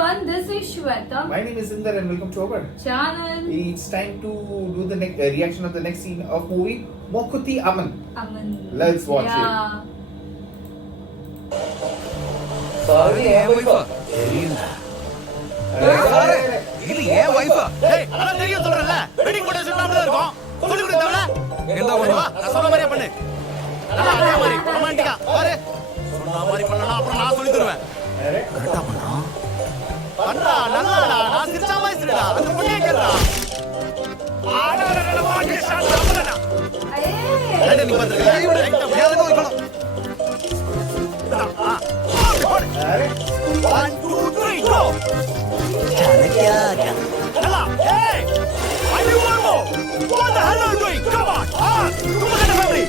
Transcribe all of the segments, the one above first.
everyone, this is Shweta. My name is Inder and welcome to our Channel. It's time to do the next reaction of the next scene of movie Mokuthi Aman. Let's watch it. Sorry, wife. இது ஏன் வைஃபா? டேய், அதான் தெரியும் சொல்றல. Wedding photo சொன்னாமல இருக்கும். சொல்லி கொடுத்தவள. என்ன பண்ணுவா? நான் சொன்ன மாதிரியே பண்ணு. நல்லா அதே மாதிரி ரொமான்டிக்கா. பாரு. சொன்ன மாதிரி பண்ணனா அப்புறம் நான் சொல்லி தருவேன். கரெக்ட்டா பண்றான். பண்றா நல்லாடா. நான் சிரிச்சா மாதிரி சிரிடா. அந்த பொண்ணே கேக்குறா. ஆடா வாங்கி ஷாட் பண்ணடா. ஏய். நீ பண்ற. ரைட்டா மேல போய்க்கணும். अरे 1 2 3 go. क्या क्या? Nalla, hey! I need one more. What the hell are you doing? Come on. Come on, family.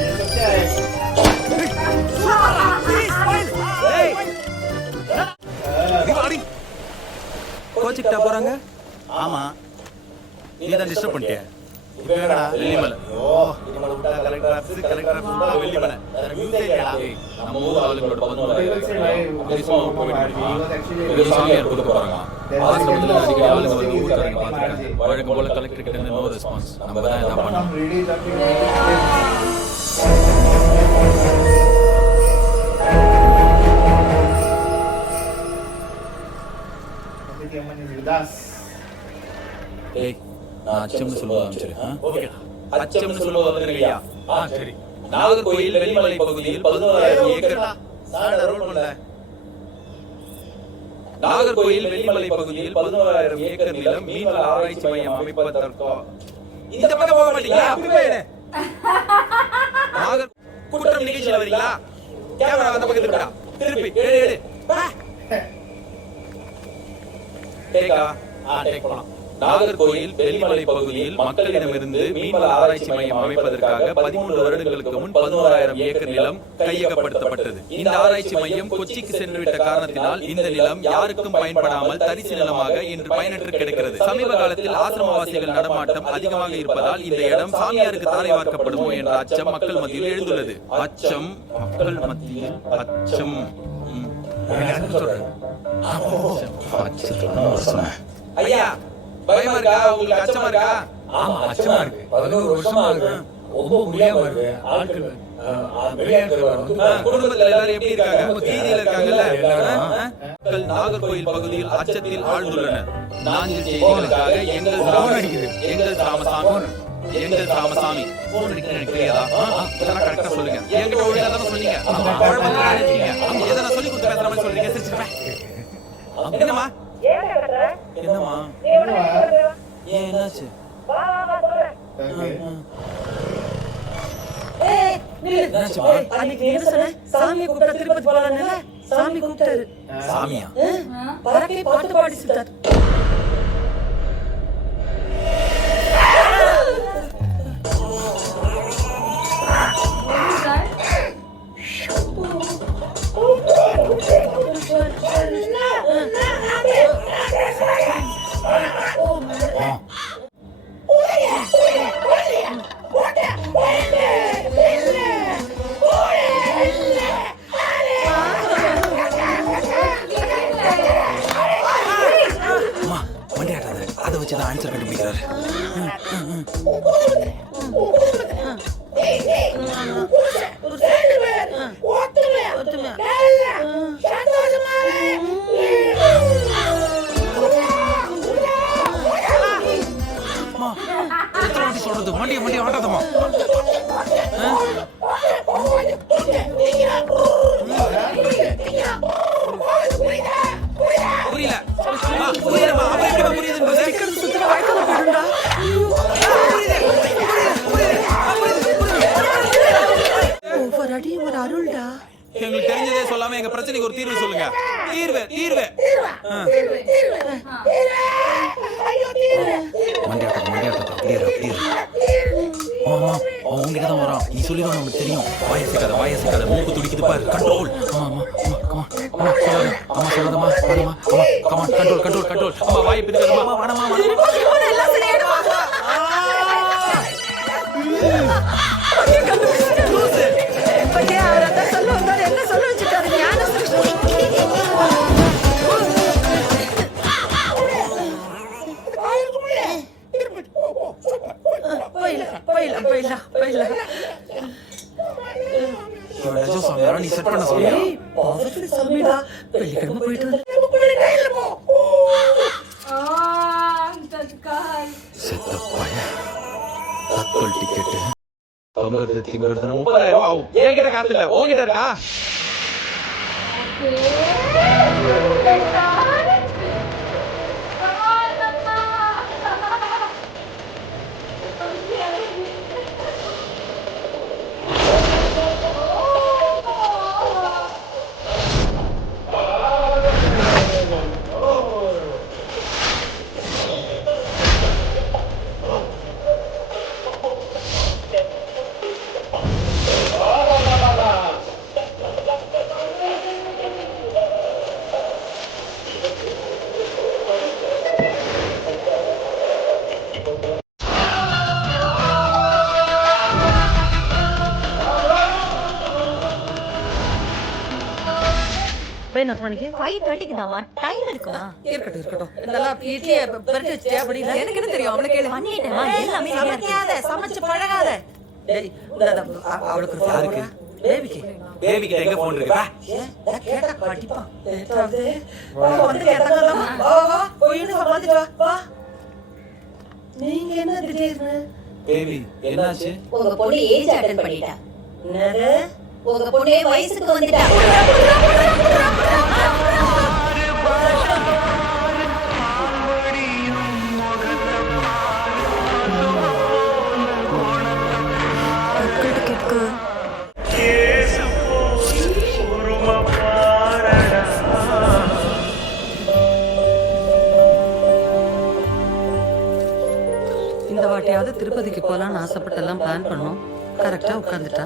ये सब क्या है? Please, smile. Hey. दिवाली கோச்சிக்கிட்டா போறாங்க. ஆமா. நீ தான் டிஸ்டர்ப் பண்ணிட்டியா? இப்போ என்னடா வெள்ளிமலை. ஓ, வெள்ளிமலை விட்டா கலெக்டர் ஆபீஸ் விட்டா வெள்ளிமலை. வேற மியூசிக் ஏடா? நம்ம ஊர் ஆளுங்களோட 11 People say why he was actually இது சாமியார் கொடுக்க போறாங்க. ஆசிரமத்துல அடிக்கடி ஆளுங்க வந்து ஊர்க்காரங்க பாத்துட்டாங்க. வழக்கம் போல கலெக்டர் கிட்ட இருந்து நோ ரெஸ்பான்ஸ். நம்ம தான் என்ன பண்ணோம்? release of Mokuthi Aman is with us. ஏய், நான் அச்சம்னு சொல்லுவேன் சரி. ஓகேடா. அச்சம்னு சொல்லுவாங்க ஐயா. சரி. நாகர்கோயில் வெள்ளிமலை பகுதியில் 11000 ஏக்கர் சாடா ரோல் பண்ணல. நாகர்கோயில் வெள்ளிமலை பகுதியில் 11000 ஏக்கர் நிலம் மீன்வள ஆராய்ச்சி மையம் அமைப்பதற்கு இந்த பக்கம் போக மாட்டீங்களா? அப்படி போயிடு. நாகர் குற்றம் நிகழ்ச்சியில வரீங்களா? கேமரா அந்த பக்கம் திருப்பா. திருப்பி எடு எடு. டேக்கா. டேக் போலாம். நாகர்கோயில் வெள்ளிமலை பகுதியில் மக்களிடமிருந்து மீன்வள ஆராய்ச்சி மையம் அமைப்பதற்காக 13 வருடங்களுக்கு முன் 11000 ஏக்கர் நிலம் கையகப்படுத்தப்பட்டது. இந்த ஆராய்ச்சி மையம் கொச்சிக்கு சென்றுவிட்ட காரணத்தினால் இந்த நிலம் யாருக்கும் பயன்படாமல் தரிசு நிலமாக இன்று பயனற்று கிடக்கிறது. சமீப காலத்தில் ஆசிரமவாசிகள் நடமாட்டம் அதிகமாக இருப்பதால் இந்த இடம் சாமியாருக்கு தாரை வார்க்கப்படுமோ என்ற அச்சம் மக்கள் மத்தியில் எழுந்துள்ளது. அச்சம் மக்கள் மத்தியில் அச்சம். ஐயா, பயமா இருக்கா? உங்களுக்கு அச்சமா இருக்கா? ஆமா அச்சமா இருக்கு. 11 வருஷமா இருக்கு. ரொம்ப முடியாம இருக்கு. ஆட்கள் வெளியாட்கள் வந்து குடும்பத்துல எல்லாரும் எப்படி இருக்காங்க? வீதியில இருக்காங்கல்ல எல்லாரும். நாகர்கோயில் பகுதியில் அச்சத்தில் ஆழ்ந்துள்ளனர். நான்கு செய்திகளுக்காக எங்கள் ராமசாமி போன் அடிக்கிறேன் தெரியாதா? இதெல்லாம் கரெக்டா சொல்லுங்க. என்கிட்ட ஒழுங்கா தானே சொன்னீங்க. எதனா சொல்லி கொடுத்து பேசுற மாதிரி சொல்றீங்க. சிரிச்சிருப்பேன். என்னம்மா? என்னம்மா? ஏன் என்னாச்சு? அன்னைக்கு என்ன சொன்ன? சாமி கூப்பிட்டா திருப்பதி போலாம்ல? சாமி கூப்பிட்டாரு. சாமியா? பறக்கை பாட்டு பாடி சுத்தாரு. அதை வச்சுதான் ஆன்சர் கண்டுபிடிக்கிறாரு. சொல்றது மண்டிய ஆட்டாதமா. புரியல. புரியலமா? அப்ப எப்படி புரியுதுன்றது? ஒவ்வொரு அடி ஒரு அருள்டா. எங்களுக்கு தெரிஞ்சதே சொல்லாம எங்க பிரச்சனைக்கு ஒரு தீர்வு சொல்லுங்க. தீர்வு மண்டியாட்டா கிளியர். ஆமா அவங்ககிட்ட தான் வரான். நீ சொல்லிடுவான், உனக்கு தெரியும். வாயசிக்காத மூக்கு துடிக்குது பாரு. கண்ட்ரோல். சொல்லாதம்மா. கண்ட்ரோல். அம்மா வாயை பிடிக்காதம்மா. வாடமா. சொல்ல வந்தாரு. என்ன சொல்ல வச்சுட்டாரு? ஞான வெள்ளிக்கிழமை போயிட்டு வந்து தக்கோல் டிக்கெட்டு திமிர்றது 30,000 ஆகும். என்கிட்ட காசு இல்ல, உன்கிட்ட இருக்கா? என்ன மணிக்கு 5:30க்கு தான் டைம் இருக்குமா? இருக்கட்டும் நல்லா இட்லியை பரட்டி வச்சிட்டியா? அப்படி எனக்கு என்ன தெரியும்? அவளுக்கு கேளு. பண்ணிட்டேன் எல்லாமே ரெடியா இருக்கு. சமைக்காத, சமைச்சு பழகாத. டேய் அவளுக்கு ஒரு phone போடுறா. பேபிக்கு தேவிக்கு எங்க போன் இருக்கு? கேட்டா கட்டிப்பான். வந்து கேட்டாங்க. வா வா போயின்னு சமாளிச்சு வா வா. நீங்க என்ன திடீர்னு? தேவி என்னாச்சு? உங்க பொண்ணு ஏஜ் அட்டெண்ட் பண்ணிட்டா. என்னது? உங்க பொண்ணே வயசுக்கு வந்துட்டா. இந்த வாட்டியாவது திருப்பதிக்கு போலான்னு ஆசைப்பட்டெல்லாம் பிளான் பண்ணோம். கரெக்டா உட்காந்துட்டா.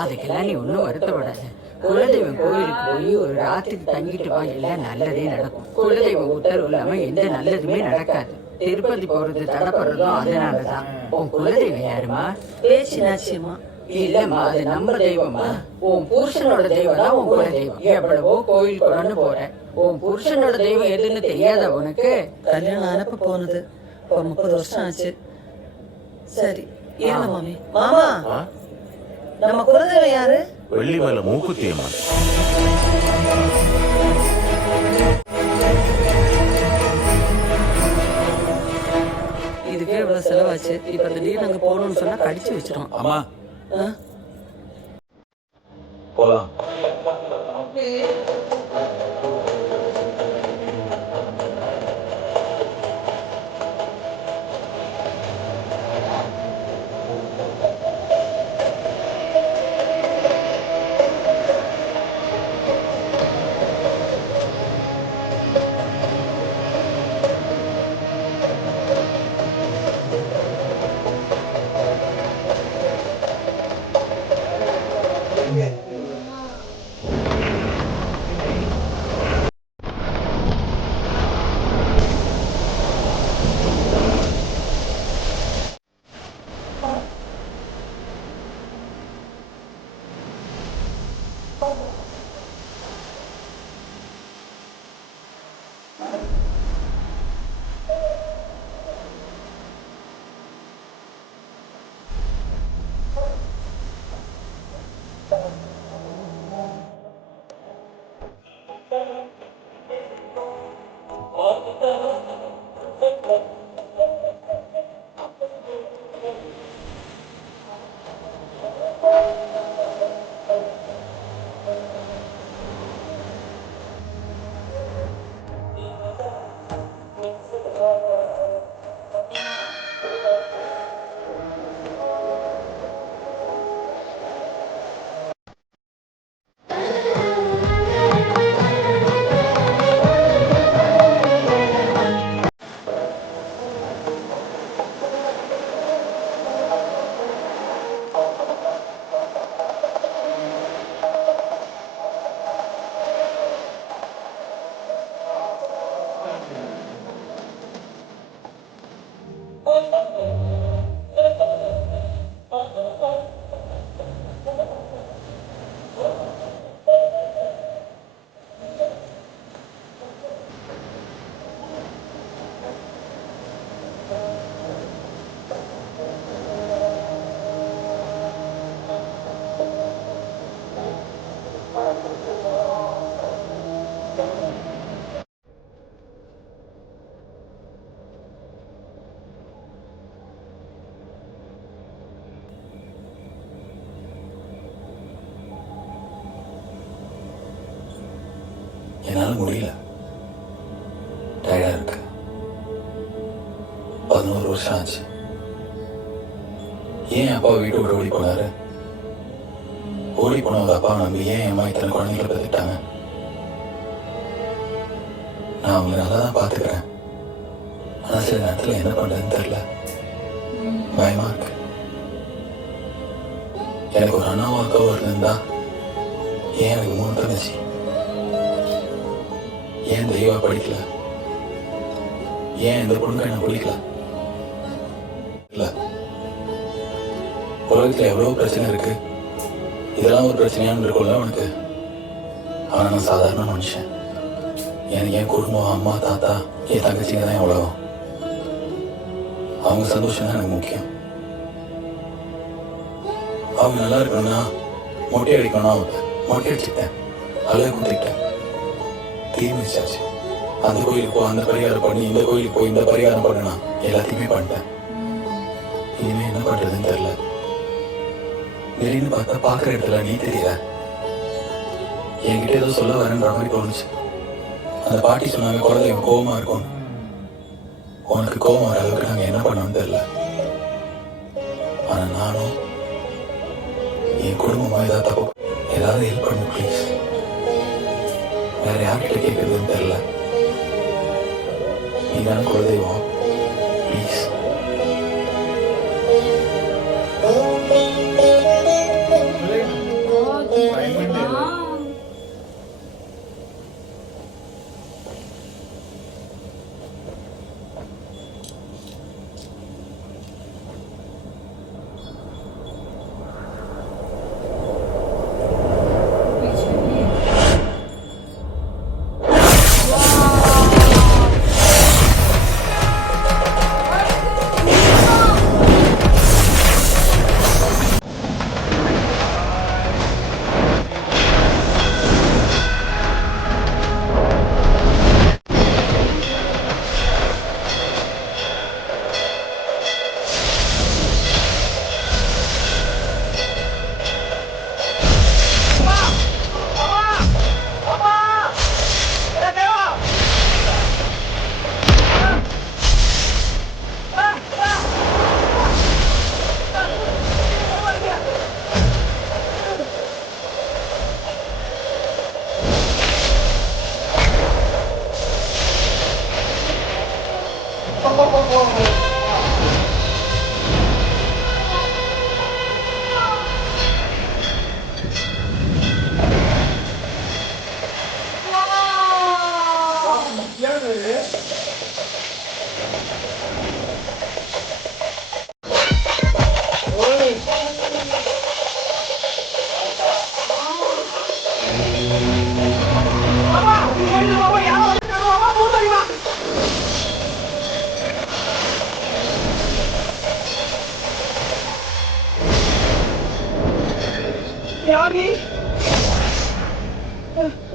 அதுக்கெல்லாம் நீ ஒன்றும் வருத்தப்படாத. குலதெய்வம் கோயிலுக்கு போய் ஒரு ராத்திரி தங்கிட்டு வா, எல்லாம் நல்லதே நடக்கும். குலதெய்வம் உத்தரவு இல்லாம எந்த நல்லதுமே நடக்காது. திருப்பதி போறது தடப்படுறதும் அதனாலதான். உன் குலதெய்வம் யாருமா? பேச்சு நாச்சியம்மா. இல்லம்மா, அது நம்ம தெய்வமா. உன் புருஷனோட தெய்வம் தான் உன் குலதெய்வம். எவ்வளவோ கோயில் கொண்டு போற. உன் புருஷனோட தெய்வம் எதுன்னு தெரியாத உனக்கு? கல்யாணம் அனுப்ப போனது இப்போ 30 வருஷம் ஆச்சு. சரி இருங்க மாமி. மாமா, நம்ம குலதெய்வம் யாரு? வெள்ளிமலை மூக்குத்தி அம்மன். இதுக்கே இவ்வளவு செலவாச்சு. இப்ப திடீர்னு அங்க போகணும்னு சொன்னா கடிச்சு வச்சிடும். அம்மா போலாம். முடியல, டயர்டா இருக்கு. 11 வருஷம் ஆச்சு. ஏன் அப்பா வீட்டு விட்டு ஓடி போனாரு? ஓடி போனவங்க அப்பா நம்பி ஏன் அம்மா இத்தனை குழந்தைகளை பார்த்துக்கிட்டாங்க? நான் அவங்களை நல்லா தான் பார்த்துக்கிறேன். ஆனால் சில நேரத்தில் என்ன பண்ணுறதுன்னு தெரியல, பயமா இருக்கு. எனக்கு ஒரு அண்ணாவும் அக்காவும் இருந்திருந்தா, ஏன் எனக்கு 3 தங்கச்சி? ஏன் தெய்வா படிக்கல? ஏன் இந்த பொண்ணுக்கு என்ன பிடிக்கல? இல்ல, உலகத்தில் எவ்வளோ பிரச்சனை இருக்கு, இதெல்லாம் ஒரு பிரச்சனையான்னு இருக்கும்ல உனக்கு. ஆனால் நான் சாதாரண மனுஷன். எனக்கு என் குடும்பம், அம்மா, தாத்தா, என் தங்கச்சிங்க தான் எவ்வளோ. அவங்க சந்தோஷம் தான் எனக்கு முக்கியம். அவங்க நல்லா இருக்கணும்னா மொட்டை அடிக்கணும்னா மொட்டை அடிச்சுட்டேன், அழகு குத்திக்கிட்டேன், தீர்மிச்சாச்சு. அந்த கோயிலுக்கு போ, அந்த பரிகாரம் பண்ணி, இந்த கோயிலுக்கு போய் இந்த பரிகாரம் பண்ணனா எல்லாத்தையுமே பண்ணிட்டேன். இனிமே என்ன பண்றதுன்னு தெரியல. திடீர்னு பார்த்தா பார்க்குற இடத்துல நீ தெரியல. என்கிட்ட ஏதோ சொல்ல வரேன்ற மாதிரி தோணுச்சு. அந்த பாட்டி சொன்னாங்க குழந்தைங்க கோபமா இருக்கும். உனக்கு கோபம் வர அளவுக்கு நாங்கள் என்ன பண்ணோம்னு தெரியல. ஆனால் நானும் என் குடும்பமாக ஏதாவது தப்பு, ஏதாவது ஹெல்ப் பண்ணு ப்ளீஸ். வேற யார்கிட்ட கேட்கறதுன்னு தெரியல. நீதான குலதெய்வம், ப்ளீஸ்.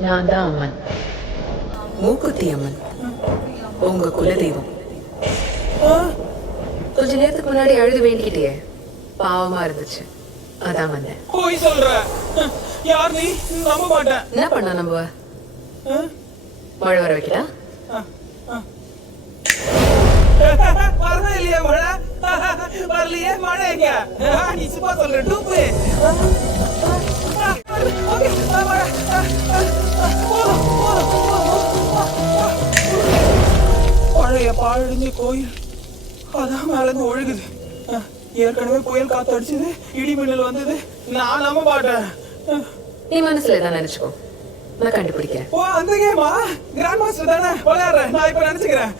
நான் தான் அம்மன், மூக்குத்தி அம்மன், உங்க குலதெய்வம். கொஞ்ச நேரத்துக்கு முன்னாடி அழுது வேண்டிக்கிட்டே, பாவமா இருந்துச்சு, அதான் வந்தேன். போய் சொல்ற, யார் நீ? நம்ப மாட்டேன். என்ன பண்ண நம்புவ? மழை வர வைக்கடா? வரவே இல்லையா மழை? வரலையே மழை எங்க? நீ சும்மா சொல்ற டூப்பு. பழைய பாழடைஞ்ச கோயில், அதான் மேல இருந்து ஒழுகுது. ஏற்கனவே புயல் காத்து அடிச்சது, இடி மின்னல் வந்தது. நான் நம்ப மாட்டேன். நீ மனசுல தான் நினைச்சுக்கோ, நான் கண்டுபிடிக்கிறேன். ஓ, அந்த கேமா? கிராண்ட் மாஸ்டர் தானே விளையாடுறேன். நான் இப்ப நினைச்சுக்கிறேன்.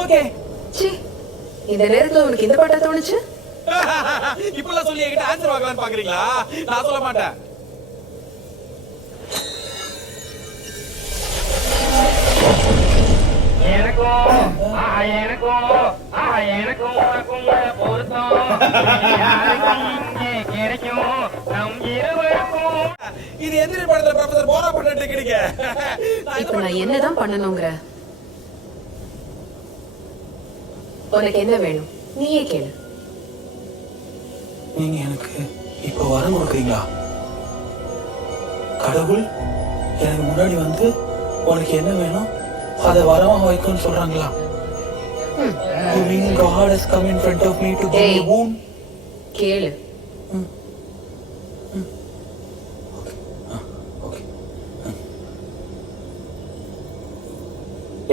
ஓகே. சி, இந்த நேரத்துல உனக்கு இந்த பாட்டா தோணுச்சு? இப்பெல்லாம் சொல்லி என்கிட்ட ஆன்சர் வாங்கலாம்னு பாக்குறீங்களா? நான் சொல்ல மாட்டேன். இது எந்திரி படத்துல ப்ரொஃபசர் போரா பண்ணிட்டு இருக்கீங்க. இப்ப நான் என்னதான் பண்ணணுங்கிற? உனக்கு என்ன வேணும் நீயே கேளு. நீங்க எனக்கு இப்ப வரம் கொடுக்குறீங்களா? கடவுள் எனக்கு முன்னாடி வந்து உனக்கு என்ன வேணும் அதை வரமா வைக்கும்னு சொல்றாங்களா? You mean God has come in front of me to give me a wound? கேளு.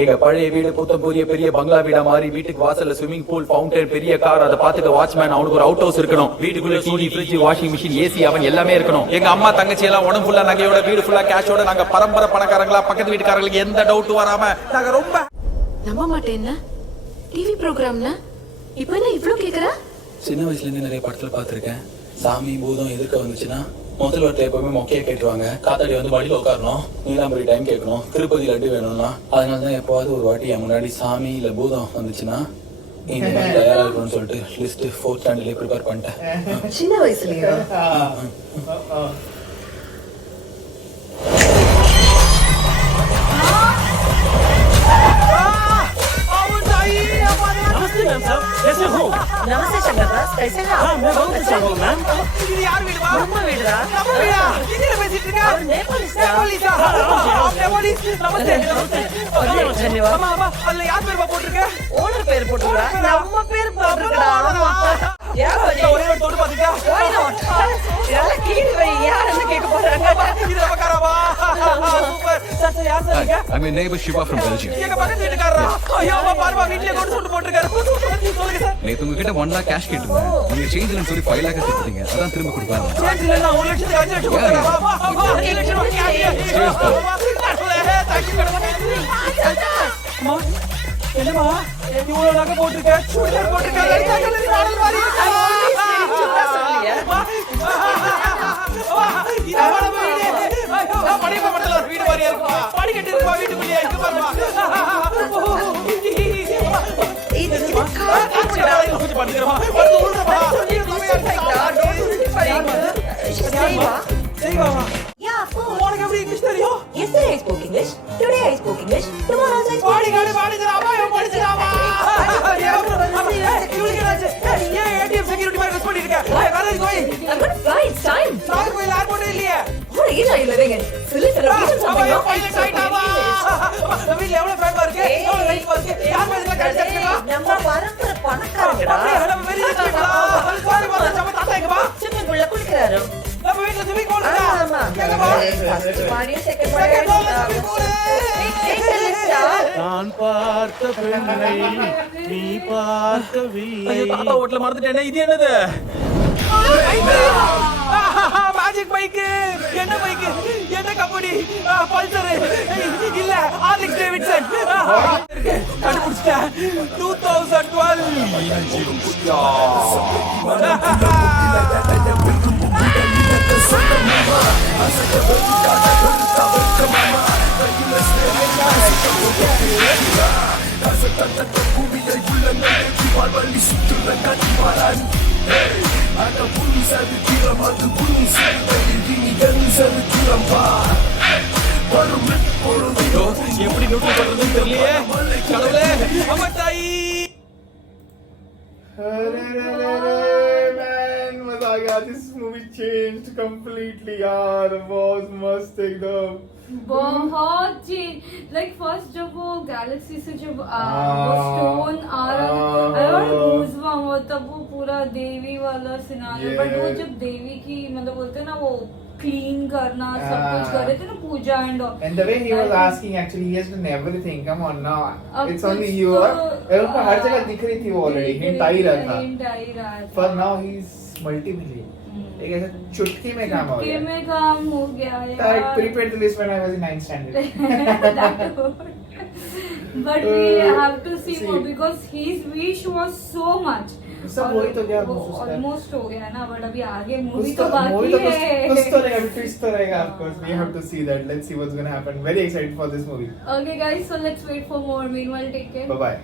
எங்க பழைய வீடு புத்தம் புதிய பெரிய பங்களா வீடா மாறி வீட்டுக்கு வாசல்ல ஸ்விமிங் பூல், ஃபவுண்டன், பெரிய கார், அதை பாத்துக்க வாட்ச்மேன், அவனுக்கு ஒரு அவுட் ஹவுஸ் இருக்கணும். வீட்டுக்குள்ள TV, fridge, washing machine, AC, அவன் எல்லாமே இருக்கணும். எங்க அம்மா தங்கச்சி எல்லாம் உடம்பு ஃபுல்லா நகையோட, வீடு ஃபுல்லா கேஷோட, நாங்க பரம்பரை பணக்காரங்களா, பக்கத்து வீட்டுக்காரங்களுக்கு எந்த டவுட் வராம நாங்க ரொம்ப நம்ப மாட்டேன்னா டிவி ப்ரோக்ராம்னா இப்போ என்ன இவ்ளோ கேக்குற? சின்ன வயசுல இருந்து நிறைய படத்துல பாத்திருக்கேன். சாமி பூதம் எதிர்க்க வந்துச்சுன்னா முதல் வார்த்தை எப்பவுமே மொக்கையை கேட்டுருவாங்க. காத்தாடி வந்து வழியில் உட்காரணும், நீலாம்பரி டைம் கேட்கணும், திருப்பதி லட்டு வேணும்னா. அதனாலதான் எப்போவாது ஒரு வாட்டி என் முன்னாடி சாமி இல்ல பூதம் வந்துச்சுன்னா இந்த மாதிரி தயாரா இருக்கணும்னு சொல்லிட்டு லிஸ்ட் 4th ஸ்டாண்டர்ட்லயே ப்ரிப்பேர் பண்ணிட்டேன். சின்ன வயசுலயா? नमस्ते शंकरदास, कैसे हैं आप? मैं बहुत अच्छा हूँ मैम। இது யார் வீடுமா? நம்ம வீடுடா. நம்ம வீடா? இதில பேசிட்டு இருக்க? அவர் நேபாளிஸ்டா. நேபாளிஸா? நேபாளிஸ். நமஸ்தே. धन्यवाद. ஆமா ஆமா. அதுல யார் பேர் போட்டுருக்க? ஓனர் பேர் போட்டுடா. நம்ம பேர் போட்டுடா. யார் ஒரே ஒரு தோடு பாத்துட்டா? Why not? இதெல்லாம் கீழ் வை, யாருன்னு கேட்க போறாங்க. இது நம்ம காரவா? சூப்பர். சார் யார் சார் நீங்க? I'm your neighbor Shiva from Belgium. எங்க பக்கத்து வீட்டுக்காரரா? ஐயோ அம்மா பாருமா வீட்லயே கொண்டு வந்து போட்டுருக்காரு. சொல்லுங்க சார். நேத்து உங்ககிட்ட 1 lakh cash கேட்டிருந்தேன். நீங்க சேஞ்ச் இல்லைன்னு சொல்லி 5 lakh கொடுத்தீங்க. அதான் திரும்ப கொடுப்பாங்க. சேஞ்ச் இல்ல நான் 1 லட்சத்துக்கு 5 லட்சம் கொடுத்தேன். வா 1 லட்சம் அம்மா என்னம்மா இவ்வளவு நகை போட்டுருக்க, சுடிதார் போட்டுருக்க, லைட்டா கலர் மாடல் மாதிரி இருக்கு. சும்மா சொல்லியா? இது நம்ம வீடு. ஐயோ பழைய படத்துல ஒரு வீடு மாதிரியா இருக்குமா? படிக்கட்டு இருக்குமா வீட்டுக்குள்ளேயே? இங்க பாருமா. இது காட்டுடா. கொஞ்சம் பண்ணிக்கிறமா. வந்து உள்றமா. செய்வாமா? Yeah, of course. உனக்கு எப்படி இங்கிலீஷ் தெரியும்? Yesterday I spoke English. Today I spoke English. Tomorrow also I speak body English. பாடிச்சராமா இவன் படிச்சராமா. இவளுக்கு என்னாச்சு? ஏன் ஏடிஎம் செக்யூரிட்டி மாதிரி ட்ரெஸ் பண்ணிட்டு இருக்க? வேற எதுக்கு போய்? I'm gonna fly. It's time. Sir போய் ஏர்போர்ட் இல்லையே. What age are you living in? Silly fellow. Teach him something. அவன் No? பைலட் ஆயிட்டாமா. நம்ம வீட்ல எவ்வளவு ஃபேன் இருக்கு? எவ்வளவு லைட் இருக்கு? யார் மேல இதெல்லாம் கடிச்சிருக்கா? நம்ம பரம்பரை பணக்காரங்கடா. அப்படியே நம்ம வெளிய இருக்கா? சாரி பாத்தா நம்ம தாத்தா எங்க வா? சின்னக்குள்ள குளிக்கிறாரு. நம்ம வீட்ல ஸ்விமிங் பூல் இருக்கா? ஆமா. எங்க வா? ஃபர்ஸ்ட் மாடி, செகண்ட் செகண்ட் மாடி. ஃப்ளோர்ல ஸ்விமிங் பூல். நான் பார்த்த பெண்ணை நீ பார்க்கவில்லை. ஐயோ தாத்தா ஓட்டல மறந்துட்டேனே, இது என்னது? Magic bike. என்ன பைக்? என்ன கம்பெனி? பல்சர் இல்ல ஆர்லிக்ஸ் டேவிட்சன். கண்டுபிடிச்சிட்டேன். 2012. ஐயோ, எப்படி நியூட்ரல் பண்றதுன்னு தெரியலையே. கடவுளே, அம்மா தாயி. Man, मजा आ गया. This movie changed completely. यार बहुत मस्त एकदम. बहुत चेंज लाइक फर्स्ट जब वो गैलेक्सी से जब वो स्टोन आ रहा था तब वो पूरा देवी वाला सिनारियो बट वो जब देवी की मतलब बोलते हैं ना वो क्लीन करना सब कुछ कर रहे थे ना पूजा and And the way he was asking, actually, he has done everything. Come on now. अब It's only कुछ you. तो- उनको हर जगह दिख रही थी वो already. Hint आ ही रहा था. हिंट आ ही रहा था पर now he's multi-million. एक ऐसा चुटकी में काम हो चुटकी गया. में काम हो गया I यार prepared the list when I was in 9th standard. but we have to see more because his wish was so much सब वही तो गया महसूस कर. ऑलमोस्ट हो गया ना बट अभी आगे कुछ मूवी तो तो बाकी है कुछ तो रहेगा, twist तो रहेगा. Of course, we have to see that. Let's see what's gonna happen. Very excited for this movie. okay guys so let's wait for more meanwhile take care Bye bye.